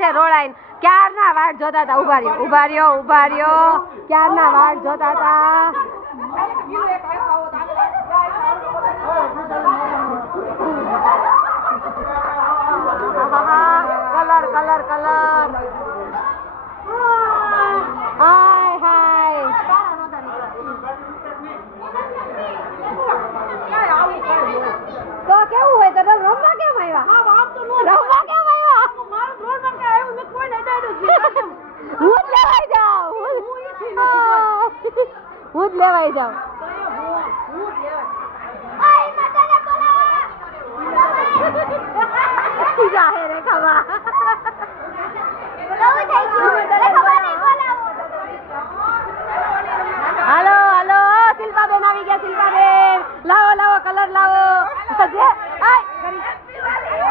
છે રોડાઈને ક્યારના વાટ જોતા હતા ઉભા રહ્યો ક્યારના વાટ જોતા હતા કલર હાય તો કેવું હોય તો રમવા કેમ આવ્યા હું જ લેવાઈ જાઉં જાહેર ખબર હાલો શિલ્પાબેન આવી ગયા શિલ્પાબેન લાવો કલર લાવો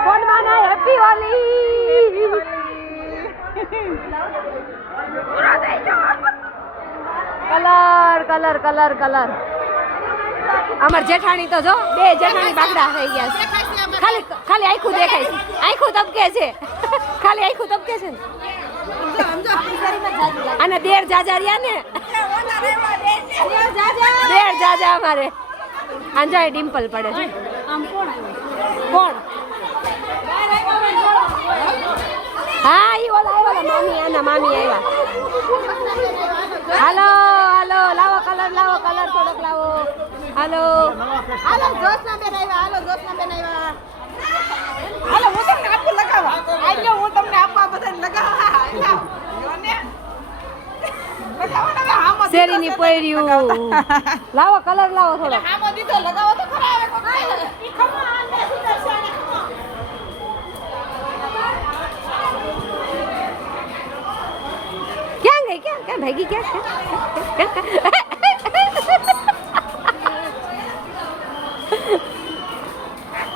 કોણ માના હેપી હોલી કલર અમાર જેઠાણી તો જો બે જેઠાણી બાકડા થઈ ગયા છે ખાલી આખું દેખાય છે આખું તબકે છે ખાલી આખું તબકે છે ને અને દેર જાજા રહ્યા ને દેર જાજા અમારે અંજાય ડિમ્પલ પડે છે આમ કોણ હા ઈ ઓલા મામી આવ્યા હાલો લાવો કલર થોડોક લાવો હાલો જોશના બેન આવ્યા હાલો હું તમને આપું લગાવવા આજો હું તમને આપવા બધાને લગાવવા શેરીની પોયર્યું લાવો કલર લાવો થોડો આમો દીધો લગાવો તો ખરા આવે ક્યાં ભાગી ક્યાં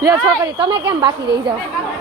લ્યો છોકરી તમે કેમ બાકી રહી જાઓ